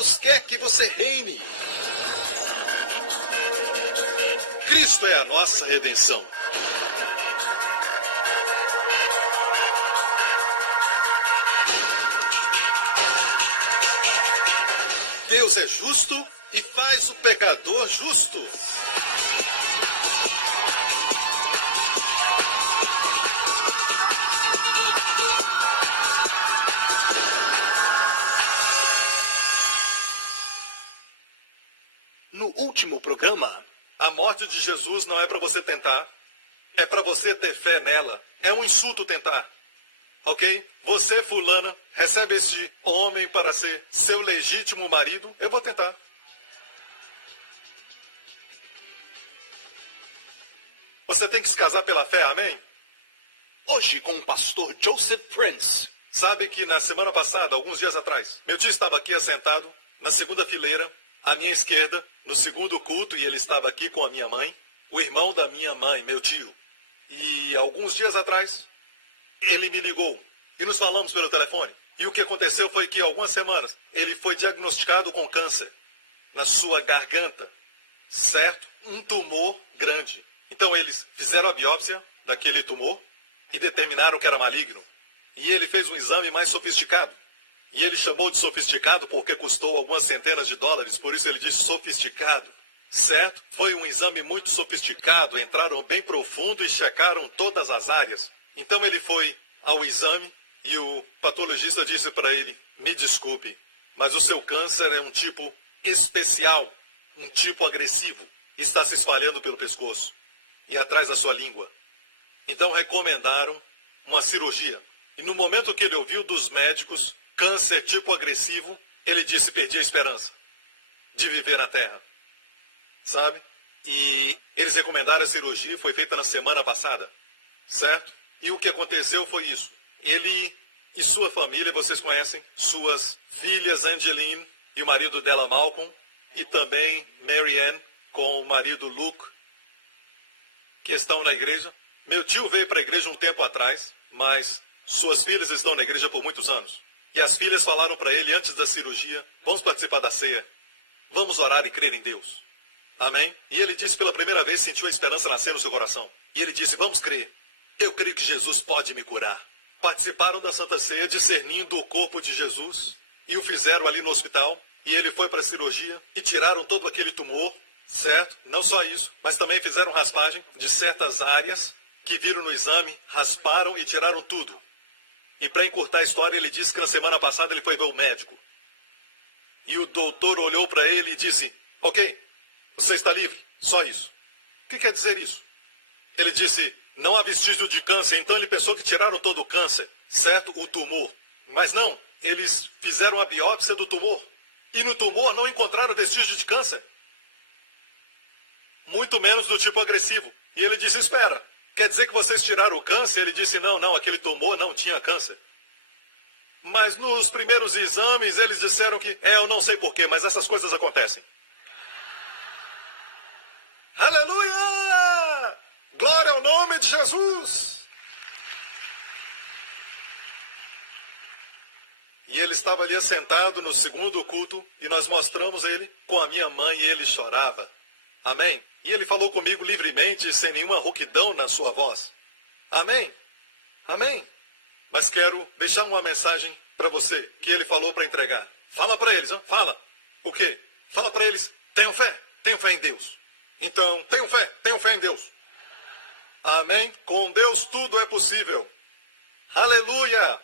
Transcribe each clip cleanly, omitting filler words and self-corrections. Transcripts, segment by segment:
Deus quer que você reine. Cristo é a nossa redenção. Deus é justo e faz o pecador justo. No último programa, a morte de Jesus não é para você tentar, é para você ter fé nela. É um insulto tentar, ok? Você, fulana, recebe este homem para ser seu legítimo marido, eu vou tentar. Você tem que se casar pela fé, amém? hoje com o pastor Joseph Prince. Sabe que na semana passada, alguns dias atrás, meu tio estava aqui assentado, na segunda fileira, à minha esquerda, no segundo culto, e ele estava aqui com a minha mãe, o irmão da minha mãe, meu tio. E alguns dias atrás, ele me ligou e nos falamos pelo telefone. E o que aconteceu foi que, algumas semanas, ele foi diagnosticado com câncer na sua garganta, certo? Um tumor grande. Então eles fizeram a biópsia daquele tumor e determinaram que era maligno. E ele fez um exame mais sofisticado. E ele chamou de sofisticado porque custou algumas centenas de dólares, por isso ele disse sofisticado. Certo? Foi um exame muito sofisticado, entraram bem profundo e checaram todas as áreas. Então ele foi ao exame e o patologista disse para ele: me desculpe, mas o seu câncer é um tipo especial, um tipo agressivo. Está se espalhando pelo pescoço e atrás da sua língua. Então recomendaram uma cirurgia. E no momento que ele ouviu dos médicos câncer tipo agressivo, ele disse: perdi a esperança de viver na Terra. Sabe? E eles recomendaram a cirurgia, foi feita na semana passada. Certo? E o que aconteceu foi isso. Ele e sua família, vocês conhecem, suas filhas Angeline e o marido dela Malcolm, e também Mary Ann com o marido Luke, que estão na igreja. Meu tio veio para a igreja um tempo atrás, mas suas filhas estão na igreja por muitos anos. E as filhas falaram para ele antes da cirurgia: vamos participar da ceia, vamos orar e crer em Deus. Amém? E ele disse pela primeira vez, sentiu a esperança nascer no seu coração. E ele disse: vamos crer. Eu creio que Jesus pode me curar. Participaram da Santa Ceia, discernindo o corpo de Jesus, e o fizeram ali no hospital. E ele foi para a cirurgia e tiraram todo aquele tumor, certo? Não só isso, mas também fizeram raspagem de certas áreas que viram no exame, rasparam e tiraram tudo. E para encurtar a história, ele disse que na semana passada ele foi ver o médico. E o doutor olhou para ele e disse: ok, você está livre, só isso. O que quer dizer isso? Ele disse: não há vestígio de câncer. Então ele pensou que tiraram todo o câncer, certo? O tumor. Mas não, eles fizeram a biópsia do tumor. E no tumor não encontraram vestígio de câncer. Muito menos do tipo agressivo. E ele disse: espera, quer dizer que vocês tiraram o câncer? Ele disse: não, aquele tumor não tinha câncer. Mas nos primeiros exames eles disseram que, eu não sei porquê, mas essas coisas acontecem. Aleluia! Glória ao nome de Jesus! E ele estava ali assentado no segundo culto e nós mostramos ele com a minha mãe e ele chorava. Amém? E ele falou comigo livremente, sem nenhuma rouquidão na sua voz. Amém? Amém? Mas quero deixar uma mensagem para você que ele falou para entregar. Fala para eles, hein? Fala. O quê? Fala para eles: tenham fé em Deus. Então, tenham fé em Deus. Amém? Com Deus tudo é possível. Aleluia!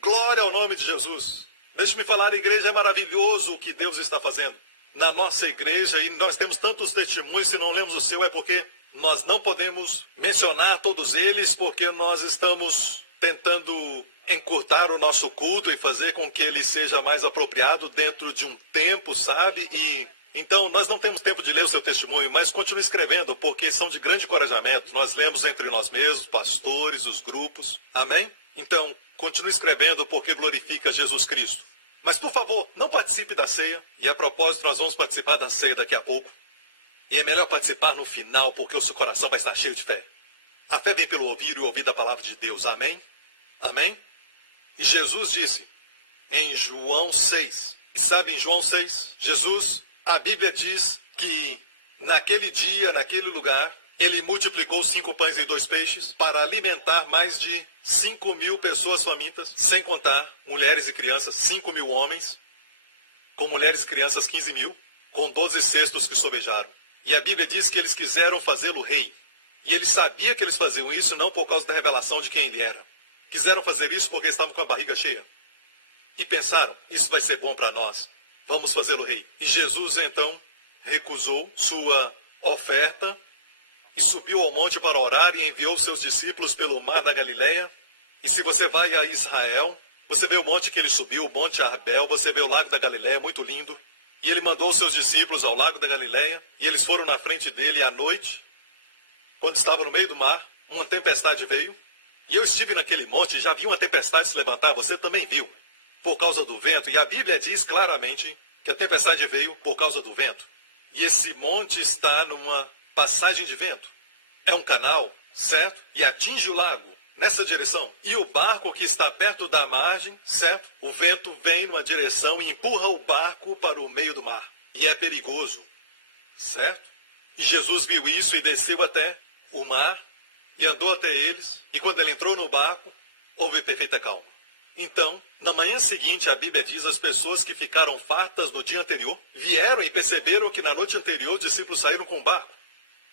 Glória ao nome de Jesus. Deixe-me falar, a igreja é maravilhoso o que Deus está fazendo na nossa igreja, e nós temos tantos testemunhos. Se não lemos o seu é porque nós não podemos mencionar todos eles, porque nós estamos tentando encurtar o nosso culto e fazer com que ele seja mais apropriado dentro de um tempo, sabe? E então nós não temos tempo de ler o seu testemunho, mas continue escrevendo, porque são de grande encorajamento. Nós lemos entre nós mesmos, pastores, os grupos. Amém? Então, continue escrevendo, porque glorifica Jesus Cristo. Mas, por favor, não participe da ceia. E, a propósito, nós vamos participar da ceia daqui a pouco. E é melhor participar no final, porque o seu coração vai estar cheio de fé. A fé vem pelo ouvir e ouvir da palavra de Deus. Amém? Amém? E Jesus disse, em João 6, Sabe, em João 6, Jesus, a Bíblia diz que naquele dia, naquele lugar, ele multiplicou 5 pães e 2 peixes para alimentar mais de 5.000 pessoas famintas, sem contar mulheres e crianças, 5.000 homens, com mulheres e crianças 15.000, com 12 cestos que sobejaram. E a Bíblia diz que eles quiseram fazê-lo rei. E ele sabia que eles faziam isso não por causa da revelação de quem ele era. Quiseram fazer isso porque estavam com a barriga cheia. E pensaram, isso vai ser bom para nós, vamos fazê-lo rei. E Jesus então recusou sua oferta e subiu ao monte para orar e enviou seus discípulos pelo mar da Galileia. E se você vai a Israel, você vê o monte que ele subiu, o Monte Arbel, você vê o lago da Galileia, muito lindo. E ele mandou seus discípulos ao lago da Galileia e eles foram na frente dele à noite, quando estava no meio do mar, uma tempestade veio. E eu estive naquele monte e já vi uma tempestade se levantar, você também viu, por causa do vento. E a Bíblia diz claramente que a tempestade veio por causa do vento. E esse monte está numa passagem de vento. É um canal, certo? E atinge o lago nessa direção. E o barco que está perto da margem, certo? O vento vem numa direção e empurra o barco para o meio do mar. E é perigoso, certo? E Jesus viu isso e desceu até o mar e andou até eles. E quando ele entrou no barco, houve perfeita calma. Então, na manhã seguinte, a Bíblia diz, as pessoas que ficaram fartas no dia anterior vieram e perceberam que na noite anterior os discípulos saíram com o barco.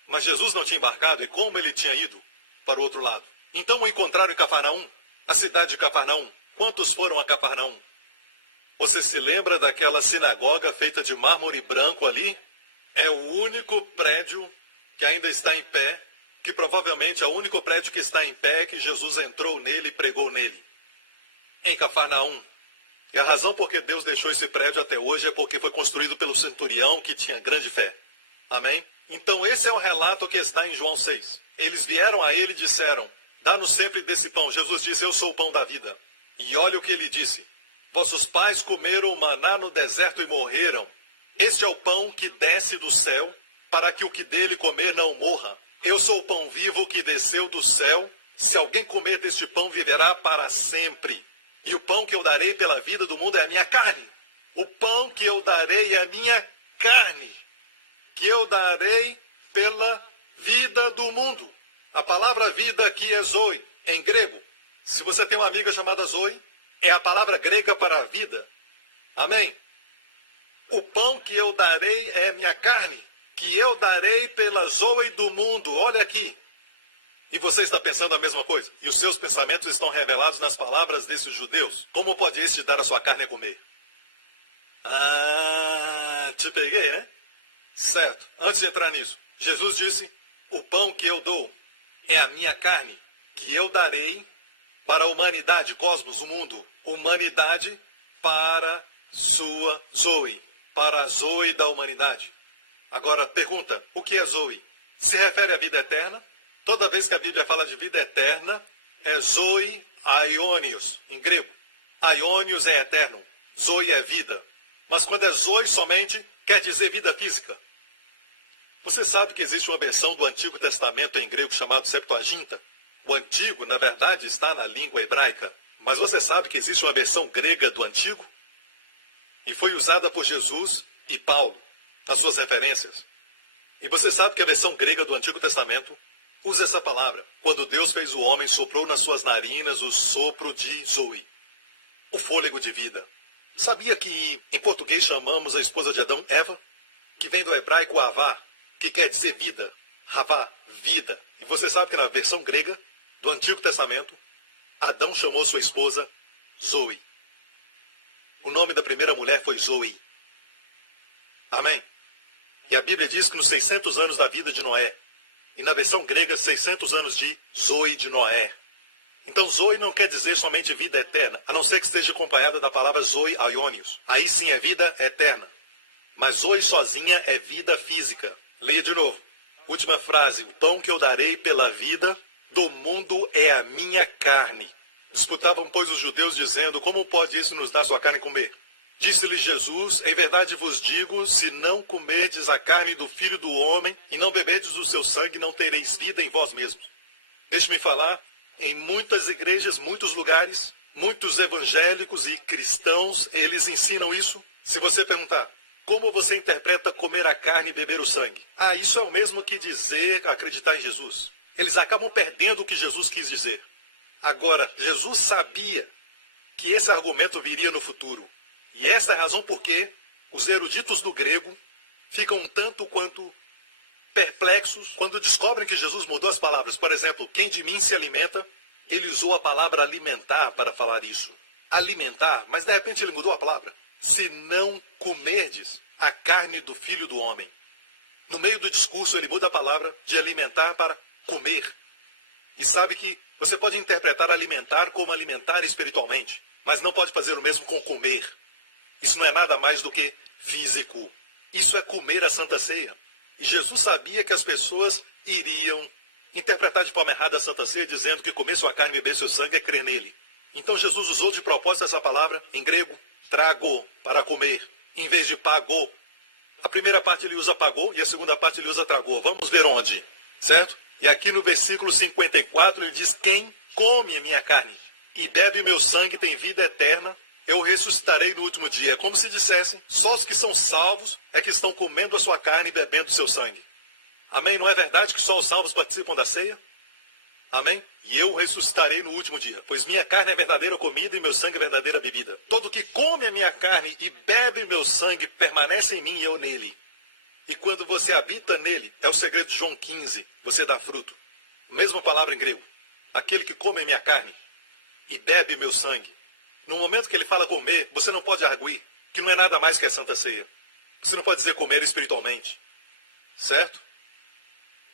Mas Jesus não tinha embarcado, e como ele tinha ido para o outro lado? Então o encontraram em Cafarnaum, a cidade de Cafarnaum. Quantos foram a Cafarnaum? Você se lembra daquela sinagoga feita de mármore branco ali? É o único prédio que ainda está em pé, que provavelmente é o único prédio que está em pé, que Jesus entrou nele e pregou nele. Em Cafarnaum. E a razão por que Deus deixou esse prédio até hoje é porque foi construído pelo centurião que tinha grande fé. Amém? Então esse é o relato que está em João 6. Eles vieram a ele e disseram, dá-nos sempre desse pão. Jesus disse, eu sou o pão da vida. E olha o que ele disse. Vossos pais comeram o maná no deserto e morreram. Este é o pão que desce do céu, para que o que dele comer não morra. Eu sou o pão vivo que desceu do céu. Se alguém comer deste pão, viverá para sempre. E o pão que eu darei pela vida do mundo é a minha carne. O pão que eu darei é a minha carne, que eu darei pela vida do mundo. A palavra vida aqui é zoe, em grego. Se você tem uma amiga chamada Zoe, é a palavra grega para a vida. Amém? O pão que eu darei é a minha carne, que eu darei pela Zoe do mundo. Olha aqui. E você está pensando a mesma coisa? E os seus pensamentos estão revelados nas palavras desses judeus? Como pode este dar a sua carne a comer? Ah, te peguei, né? Certo. Antes de entrar nisso, Jesus disse, o pão que eu dou é a minha carne, que eu darei para a humanidade, cosmos, o mundo. Humanidade para sua Zoe, para a Zoe da humanidade. Agora, pergunta, o que é Zoe? Se refere à vida eterna? Toda vez que a Bíblia fala de vida eterna, é Zoe Aionios, em grego. Aionios é eterno, Zoe é vida. Mas quando é Zoe somente, quer dizer vida física. Você sabe que existe uma versão do Antigo Testamento em grego chamado Septuaginta? O Antigo, na verdade, está na língua hebraica. Mas você sabe que existe uma versão grega do Antigo? E foi usada por Jesus e Paulo, nas suas referências. E você sabe que a versão grega do Antigo Testamento usa essa palavra. Quando Deus fez o homem, soprou nas suas narinas o sopro de Zoe, o fôlego de vida. Sabia que em português chamamos a esposa de Adão Eva? Que vem do hebraico avá, que quer dizer vida. Ravá, vida. E você sabe que na versão grega do Antigo Testamento, Adão chamou sua esposa Zoe. O nome da primeira mulher foi Zoe. Amém? E a Bíblia diz que nos 600 anos da vida de Noé, e na versão grega, 600 anos de Zoe de Noé. Então, Zoe não quer dizer somente vida eterna, a não ser que esteja acompanhada da palavra Zoe Aionios. Aí sim é vida eterna. Mas Zoe sozinha é vida física. Leia de novo. Última frase. O pão que eu darei pela vida do mundo é a minha carne. Disputavam, pois, os judeus, dizendo, como pode isso nos dar sua carne comer? Disse-lhes Jesus, em verdade vos digo, se não comerdes a carne do Filho do Homem e não beberdes o seu sangue, não tereis vida em vós mesmos. Deixe-me falar, em muitas igrejas, muitos lugares, Muitos evangélicos e cristãos, eles ensinam isso. Se você perguntar, como você interpreta comer a carne e beber o sangue? Ah, isso é o mesmo que dizer acreditar em Jesus. Eles acabam perdendo o que Jesus quis dizer. Agora, Jesus sabia que esse argumento viria no futuro. E essa é a razão por que os eruditos do grego ficam um tanto quanto perplexos quando descobrem que Jesus mudou as palavras. Por exemplo, quem de mim se alimenta, ele usou a palavra alimentar para falar isso. Alimentar, mas de repente ele mudou a palavra. Se não comerdes a carne do Filho do Homem. No meio do discurso ele muda a palavra de alimentar para comer. E sabe que você pode interpretar alimentar como alimentar espiritualmente, mas não pode fazer o mesmo com comer. Isso não é nada mais do que físico. Isso é comer a Santa Ceia. E Jesus sabia que as pessoas iriam interpretar de forma errada a Santa Ceia, dizendo que comer sua carne e beber seu sangue é crer nele. Então Jesus usou de propósito essa palavra, em grego, trago, para comer, em vez de pagou. A primeira parte ele usa pagou e a segunda parte ele usa tragou. Vamos ver onde, certo? E aqui no versículo 54 ele diz, quem come a minha carne e bebe o meu sangue tem vida eterna, eu ressuscitarei no último dia. É como se dissessem, só os que são salvos é que estão comendo a sua carne e bebendo o seu sangue. Amém? Não é verdade que só os salvos participam da ceia? Amém? E eu ressuscitarei no último dia, pois minha carne é verdadeira comida e meu sangue é verdadeira bebida. Todo que come a minha carne e bebe meu sangue permanece em mim e eu nele. E quando você habita nele, é o segredo de João 15, você dá fruto. Mesma palavra em grego. Aquele que come a minha carne e bebe meu sangue. No momento que ele fala comer, você não pode arguir que não é nada mais que a Santa Ceia. Você não pode dizer comer espiritualmente. Certo?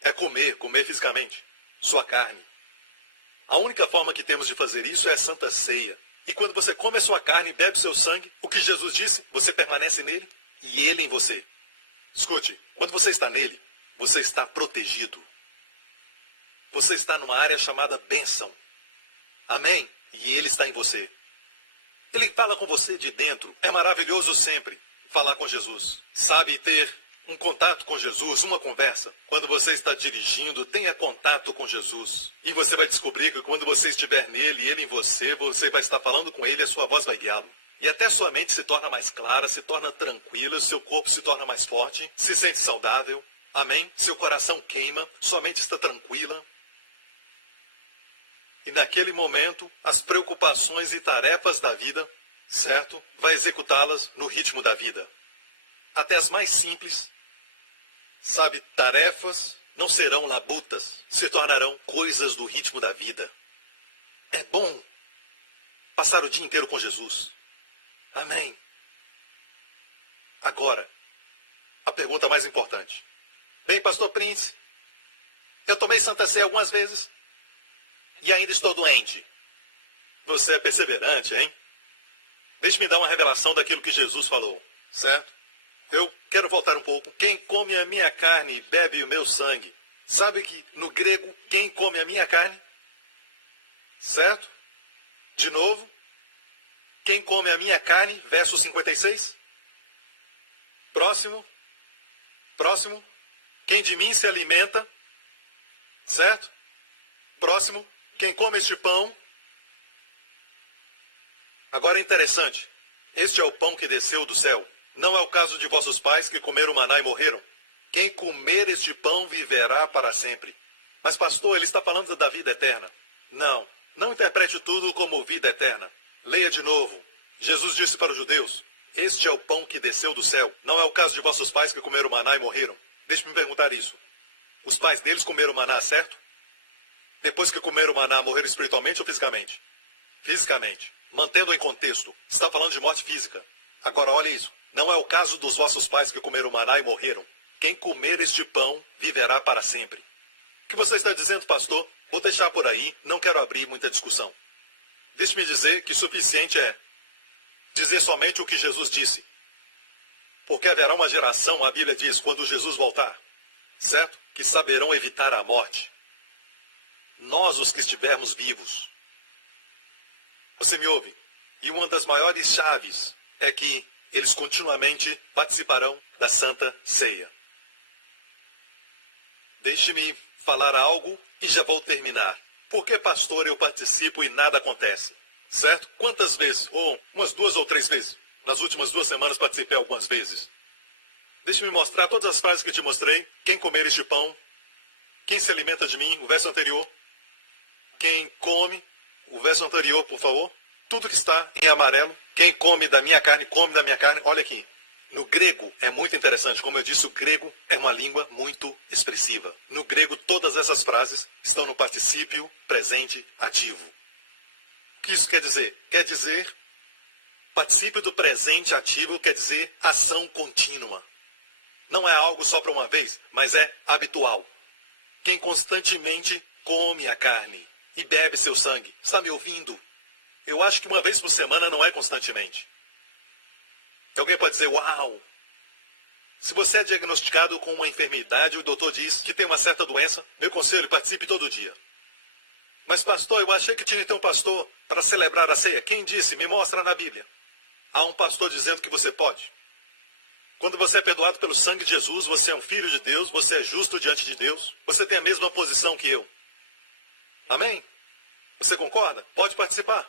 É comer, comer fisicamente. Sua carne. A única forma que temos de fazer isso é a Santa Ceia. E quando você come a sua carne e bebe o seu sangue, o que Jesus disse, você permanece nele e ele em você. Escute, quando você está nele, você está protegido. Você está numa área chamada bênção. Amém? E ele está em você. Ele fala com você de dentro. É maravilhoso sempre falar com Jesus. Sabe, ter um contato com Jesus, uma conversa. Quando você está dirigindo, tenha contato com Jesus. E você vai descobrir que quando você estiver nele e ele em você, você vai estar falando com ele e a sua voz vai guiá-lo. E até sua mente se torna mais clara, se torna tranquila, seu corpo se torna mais forte, se sente saudável. Amém? Seu coração queima, sua mente está tranquila. E naquele momento, as preocupações e tarefas da vida, certo? Vai executá-las no ritmo da vida. Até as mais simples, sabe, tarefas não serão labutas, se tornarão coisas do ritmo da vida. É bom passar o dia inteiro com Jesus. Amém. Agora, a pergunta mais importante. Bem, pastor Prince, eu tomei Santa Ceia algumas vezes e ainda estou doente. Você é perseverante, hein? Deixe-me dar uma revelação daquilo que Jesus falou, certo? Eu quero voltar um pouco. Quem come a minha carne e bebe o meu sangue. Sabe que no grego, quem come a minha carne? Certo? De novo. Quem come a minha carne, verso 56. Próximo. Próximo. Quem de mim se alimenta. Certo? Próximo. Quem come este pão. Agora é interessante. Este é o pão que desceu do céu. Não é o caso de vossos pais que comeram maná e morreram. Quem comer este pão viverá para sempre. Mas pastor, ele está falando da vida eterna. Não, não interprete tudo como vida eterna. Leia de novo. Jesus disse para os judeus, este é o pão que desceu do céu. Não é o caso de vossos pais que comeram maná e morreram. Deixe-me perguntar isso. Os pais deles comeram maná, certo? Depois que comeram maná, morreram espiritualmente ou fisicamente? Fisicamente. Mantendo em contexto, está falando de morte física. Agora olha isso. Não é o caso dos vossos pais que comeram maná e morreram. Quem comer este pão viverá para sempre. O que você está dizendo, pastor? Vou deixar por aí, não quero abrir muita discussão. Deixe-me dizer que suficiente é dizer somente o que Jesus disse. Porque haverá uma geração, a Bíblia diz, quando Jesus voltar, certo? Que saberão evitar a morte. Nós, os que estivermos vivos. Você me ouve? E uma das maiores chaves é que eles continuamente participarão da Santa Ceia. Deixe-me falar algo e já vou terminar. Por que, pastor, eu participo e nada acontece? certo? Quantas vezes? Ou umas 2 ou 3 vezes. Nas últimas 2 semanas participei algumas vezes. Deixa-me mostrar todas as frases que te mostrei. Quem comer este pão, quem se alimenta de mim, o verso anterior. Quem come, o verso anterior, por favor. Tudo que está em amarelo. Quem come da minha carne, come da minha carne. Olha aqui. No grego é muito interessante. Como eu disse, o grego é uma língua muito expressiva. No grego, todas essas frases estão no particípio presente ativo. O que isso quer dizer? Quer dizer, particípio do presente ativo quer dizer ação contínua. Não é algo só para uma vez, mas é habitual. Quem constantemente come a carne e bebe seu sangue. Está me ouvindo? Eu acho que uma vez por semana não é constantemente. Alguém pode dizer, uau! Se você é diagnosticado com uma enfermidade, o doutor diz que tem uma certa doença, meu conselho, participe todo dia. Mas pastor, eu achei que tinha então um pastor para celebrar a ceia. Quem disse? Me mostra na Bíblia. Há um pastor dizendo que você pode. Quando você é perdoado pelo sangue de Jesus, você é um filho de Deus, você é justo diante de Deus, você tem a mesma posição que eu. Amém? Você concorda? Pode participar.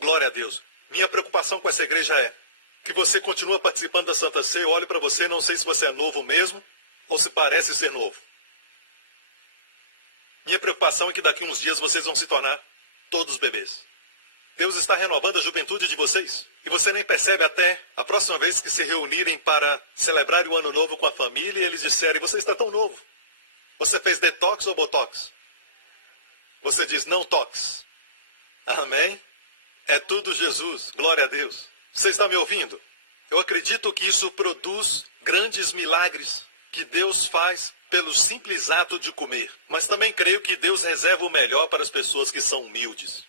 Glória a Deus. Minha preocupação com essa igreja é que você continua participando da Santa Ceia. Eu olho para você, não sei se você é novo mesmo ou se parece ser novo. Minha preocupação é que daqui a uns dias vocês vão se tornar todos bebês. Deus está renovando a juventude de vocês. E você nem percebe até a próxima vez que se reunirem para celebrar o ano novo com a família e eles disserem, você está tão novo. Você fez detox ou botox? Você diz, não tox. Amém? É tudo Jesus. Glória a Deus. Você está me ouvindo? Eu acredito que isso produz grandes milagres que Deus faz pelo simples ato de comer. Mas também creio que Deus reserva o melhor para as pessoas que são humildes.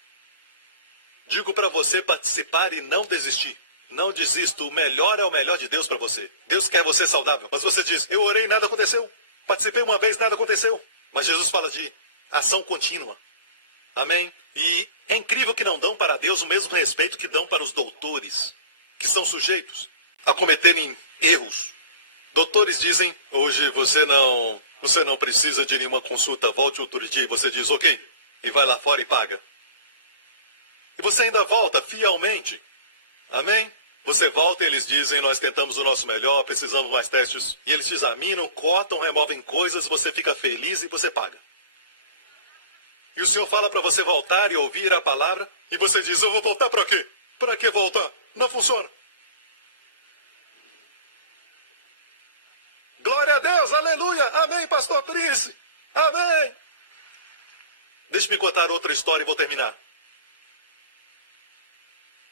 Digo para você participar e não desistir. Não desista, o melhor é o melhor de Deus para você. Deus quer você saudável. Mas você diz, eu orei e nada aconteceu. Participei uma vez, nada aconteceu. Mas Jesus fala de ação contínua. Amém? E é incrível que não dão para Deus o mesmo respeito que dão para os doutores, que são sujeitos a cometerem erros. Doutores dizem, hoje você não precisa de nenhuma consulta, volte outro dia. E você diz, ok, e vai lá fora e paga. E você ainda volta fielmente. Amém? Você volta e eles dizem, nós tentamos o nosso melhor, precisamos mais testes. E eles te examinam, cortam, removem coisas, você fica feliz e você paga. E o Senhor fala para você voltar e ouvir a palavra, e você diz, eu vou voltar para quê? Para que voltar? Não funciona. Glória a Deus, aleluia, amém, pastor Prince, amém. Deixe-me contar outra história e vou terminar.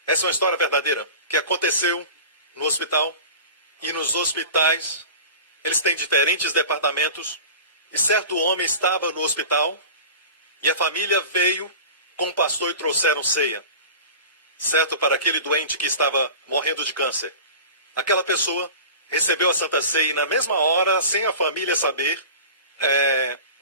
Essa é uma história verdadeira, que aconteceu no hospital, e nos hospitais, eles têm diferentes departamentos, e certo homem estava no hospital, e a família veio com o pastor e trouxeram ceia, certo, para aquele doente que estava morrendo de câncer. Aquela pessoa recebeu a Santa Ceia e na mesma hora, sem a família saber,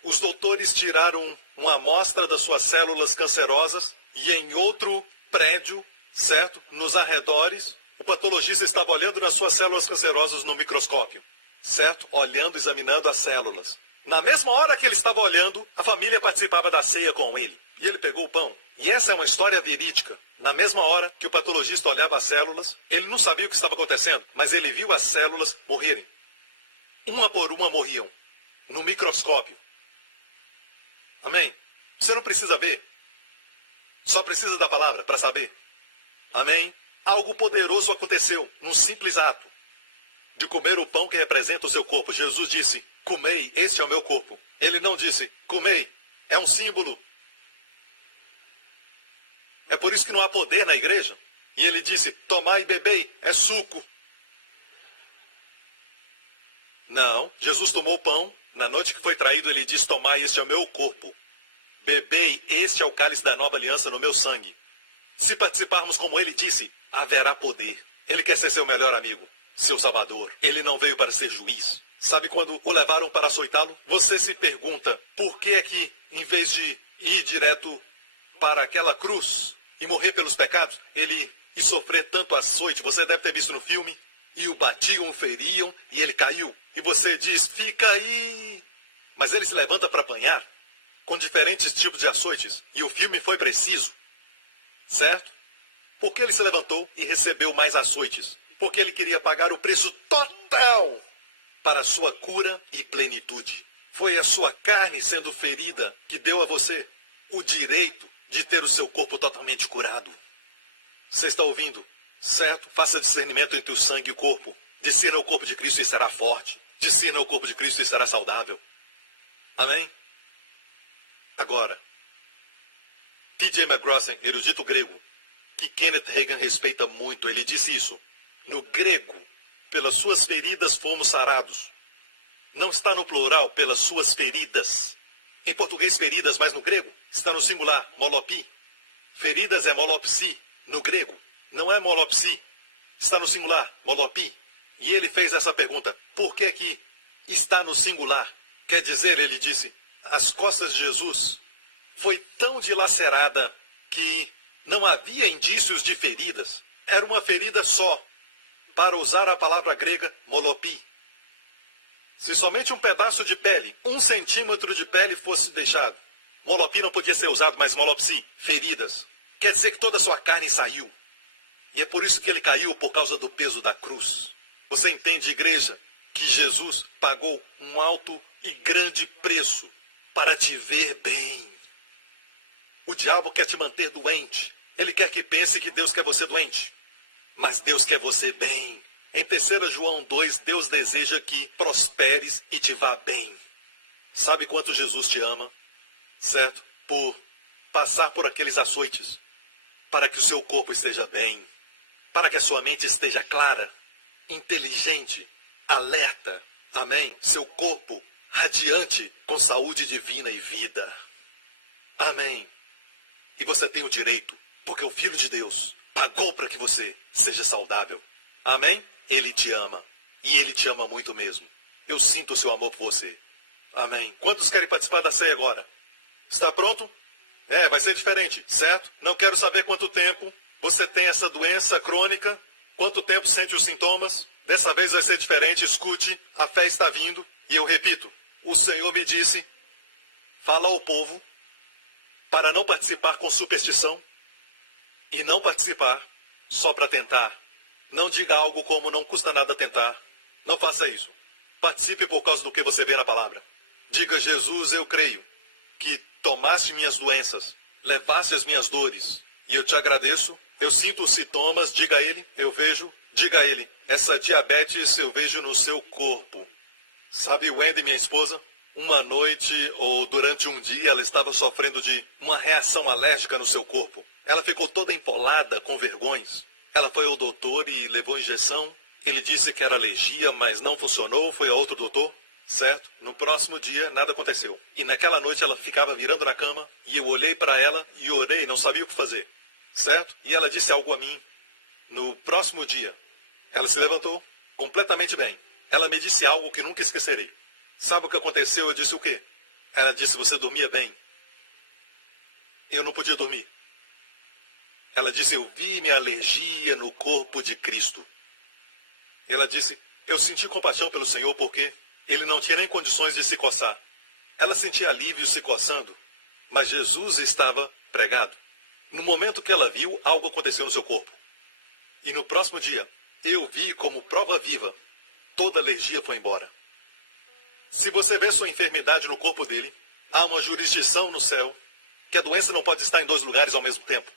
os doutores tiraram uma amostra das suas células cancerosas e em outro prédio, certo, nos arredores, o patologista estava olhando nas suas células cancerosas no microscópio, certo, olhando, examinando as células. Na mesma hora que ele estava olhando, a família participava da ceia com ele. E ele pegou o pão. E essa é uma história verídica. Na mesma hora que o patologista olhava as células, ele não sabia o que estava acontecendo, mas ele viu as células morrerem. Uma por uma morriam. No microscópio. Amém? Você não precisa ver. Só precisa da palavra para saber. Amém? Algo poderoso aconteceu num simples ato de comer o pão que representa o seu corpo. Jesus disse, comei, este é o meu corpo. Ele não disse, comei, é um símbolo. É por isso que não há poder na igreja. E ele disse, tomai e bebei, é suco. Não, Jesus tomou o pão, na noite que foi traído ele disse, tomai, este é o meu corpo. Bebei, este é o cálice da nova aliança no meu sangue. Se participarmos como ele disse, haverá poder. Ele quer ser seu melhor amigo, seu salvador. Ele não veio para ser juiz. Sabe quando o levaram para açoitá-lo? Você se pergunta, por que é que, em vez de ir direto para aquela cruz e morrer pelos pecados, ele ia sofrer tanto açoite? Você deve ter visto no filme. E o batiam, o feriam, e ele caiu. E você diz, fica aí. Mas ele se levanta para apanhar, com diferentes tipos de açoites. E o filme foi preciso. certo? Porque ele se levantou e recebeu mais açoites. Porque ele queria pagar o preço total para a sua cura e plenitude. Foi a sua carne sendo ferida que deu a você o direito de ter o seu corpo totalmente curado. Você está ouvindo? Certo? Faça discernimento entre o sangue e o corpo. Discirna o corpo de Cristo e será forte. Discirna o corpo de Cristo e será saudável. Amém? Agora, T.J. McGrossin, erudito grego, que Kenneth Hagin respeita muito, ele disse isso. No grego, pelas suas feridas fomos sarados. Não está no plural, pelas suas feridas. Em português, feridas, mas no grego está no singular, molopi. Feridas é molopsi. No grego, não é molopsi. Está no singular, molopi. E ele fez essa pergunta, por que aqui está no singular? Quer dizer, ele disse, as costas de Jesus foi tão dilacerada que não havia indícios de feridas. Era uma ferida só, para usar a palavra grega, molopi. Se somente um pedaço de pele, 1 centímetro de pele fosse deixado, molopi não podia ser usado, mas molopsi, feridas. Quer dizer que toda a sua carne saiu. E é por isso que ele caiu, por causa do peso da cruz. Você entende, igreja, que Jesus pagou um alto e grande preço para te ver bem. O diabo quer te manter doente. Ele quer que pense que Deus quer você doente. Mas Deus quer você bem. Em 3 João 2, Deus deseja que prosperes e te vá bem. Sabe quanto Jesus te ama? Certo? Por passar por aqueles açoites. Para que o seu corpo esteja bem. Para que a sua mente esteja clara, inteligente, alerta. Amém? Seu corpo radiante com saúde divina e vida. Amém. E você tem o direito, porque o Filho de Deus pagou para que você seja saudável. Amém? Ele te ama. E ele te ama muito mesmo. Eu sinto o seu amor por você. Amém. Quantos querem participar da ceia agora? Está pronto? Vai ser diferente, certo? Não quero saber quanto tempo você tem essa doença crônica. Quanto tempo sente os sintomas? Dessa vez vai ser diferente. Escute, a fé está vindo. E eu repito, o Senhor me disse, fala ao povo para não participar com superstição e não participar só para tentar. Não diga algo como não custa nada tentar. Não faça isso. Participe por causa do que você vê na palavra. Diga, Jesus, eu creio que tomaste minhas doenças, levaste as minhas dores, e eu te agradeço. Eu sinto os sintomas, diga a ele, eu vejo, diga a ele, essa diabetes eu vejo no seu corpo. Sabe, Wendy, minha esposa, uma noite ou durante um dia ela estava sofrendo de uma reação alérgica no seu corpo. Ela ficou toda empolada, com vergões. Ela foi ao doutor e levou injeção. Ele disse que era alergia, mas não funcionou, foi a outro doutor. Certo? No próximo dia, nada aconteceu. E naquela noite ela ficava virando na cama, e eu olhei para ela e orei, não sabia o que fazer. Certo? E ela disse algo a mim. No próximo dia, ela se levantou, completamente bem. Ela me disse algo que nunca esquecerei. Sabe o que aconteceu? Eu disse o quê? Ela disse, você dormia bem. Eu não podia dormir. Ela disse, eu vi minha alergia no corpo de Cristo. Ela disse, eu senti compaixão pelo Senhor porque ele não tinha nem condições de se coçar. Ela sentia alívio se coçando, mas Jesus estava pregado. No momento que ela viu, algo aconteceu no seu corpo. E no próximo dia, eu vi como prova viva, toda alergia foi embora. Se você vê sua enfermidade no corpo dele, há uma jurisdição no céu, que a doença não pode estar em 2 lugares ao mesmo tempo.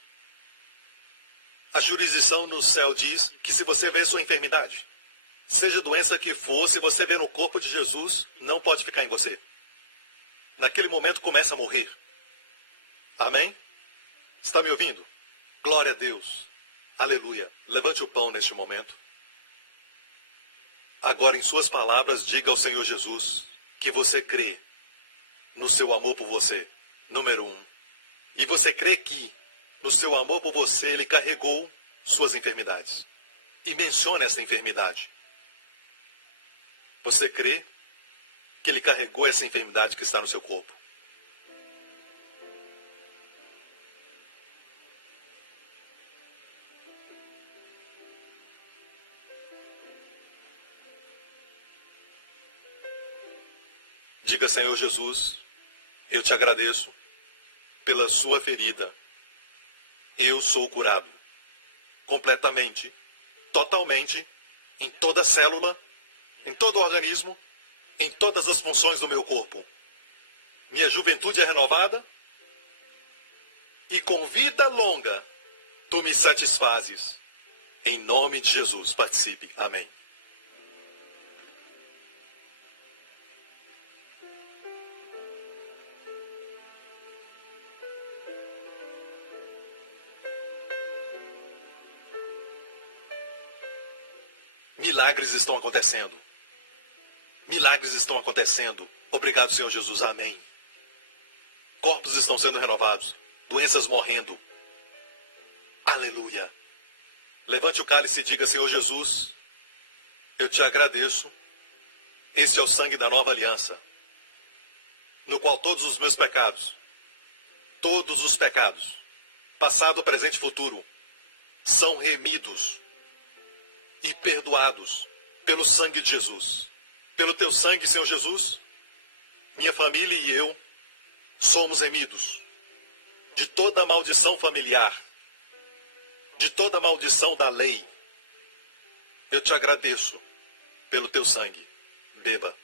A jurisdição no céu diz que se você vê sua enfermidade, seja a doença que for, se você vê no corpo de Jesus, não pode ficar em você. Naquele momento começa a morrer. Amém? Está me ouvindo? Glória a Deus. Aleluia. Levante o pão neste momento. Agora, em suas palavras, diga ao Senhor Jesus que você crê no seu amor por você, número 1. E você crê que, no seu amor por você, ele carregou suas enfermidades. E mencione essa enfermidade. Você crê que ele carregou essa enfermidade que está no seu corpo? Diga, Senhor Jesus, eu te agradeço pela sua ferida eu sou curado. Completamente, totalmente, em toda célula, em todo organismo, em todas as funções do meu corpo. Minha juventude é renovada e com vida longa tu me satisfazes. Em nome de Jesus, participe. Amém. Milagres estão acontecendo. Milagres estão acontecendo. Obrigado, Senhor Jesus. Amém. Corpos estão sendo renovados. Doenças morrendo. Aleluia. Levante o cálice e diga: Senhor Jesus, eu te agradeço. Este é o sangue da nova aliança, no qual todos os meus pecados, todos os pecados, passado, presente e futuro, são remidos e perdoados pelo sangue de Jesus. Pelo teu sangue, Senhor Jesus, minha família e eu somos remidos de toda maldição familiar, de toda maldição da lei. Eu te agradeço pelo teu sangue. Beba.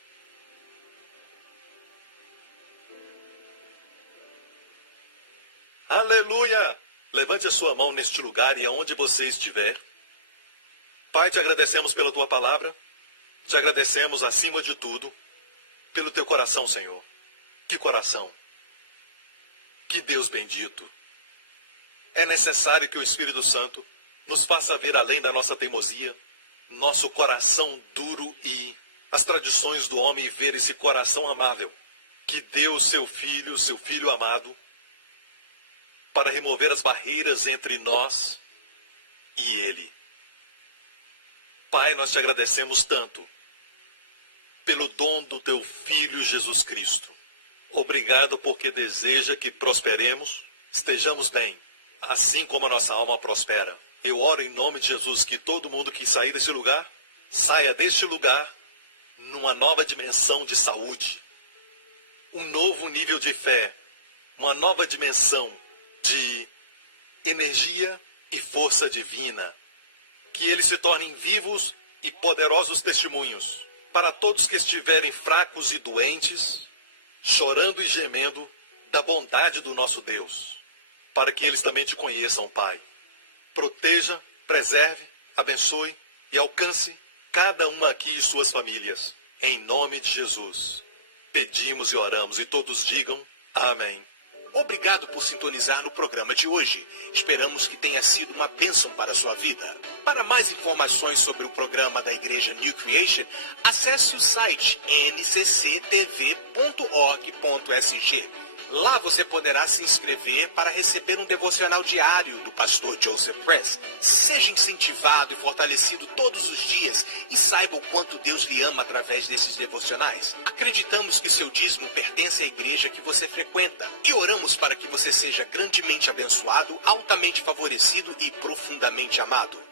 Aleluia! Levante a sua mão neste lugar e aonde você estiver. Pai, te agradecemos pela tua palavra. Te agradecemos, acima de tudo, pelo teu coração, Senhor. Que coração! Que Deus bendito! É necessário que o Espírito Santo nos faça ver além da nossa teimosia, nosso coração duro e as tradições do homem, e ver esse coração amável que deu seu filho amado, para remover as barreiras entre nós e Ele. Pai, nós te agradecemos tanto pelo dom do teu Filho Jesus Cristo. Obrigado porque deseja que prosperemos, estejamos bem, assim como a nossa alma prospera. Eu oro em nome de Jesus que todo mundo que sair desse lugar, saia deste lugar numa nova dimensão de saúde, um novo nível de fé, uma nova dimensão de energia e força divina. Que eles se tornem vivos e poderosos testemunhos para todos que estiverem fracos e doentes, chorando e gemendo da bondade do nosso Deus, para que eles também te conheçam, Pai. Proteja, preserve, abençoe e alcance cada uma aqui e suas famílias. Em nome de Jesus, pedimos e oramos, e todos digam amém. Obrigado por sintonizar no programa de hoje. Esperamos que tenha sido uma bênção para a sua vida. Para mais informações sobre o programa da Igreja New Creation, acesse o site ncctv.org.sg. Lá você poderá se inscrever para receber um devocional diário do pastor Joseph Prince. Seja incentivado e fortalecido todos os dias e saiba o quanto Deus lhe ama através desses devocionais. Acreditamos que seu dízimo pertence à igreja que você frequenta e oramos para que você seja grandemente abençoado, altamente favorecido e profundamente amado.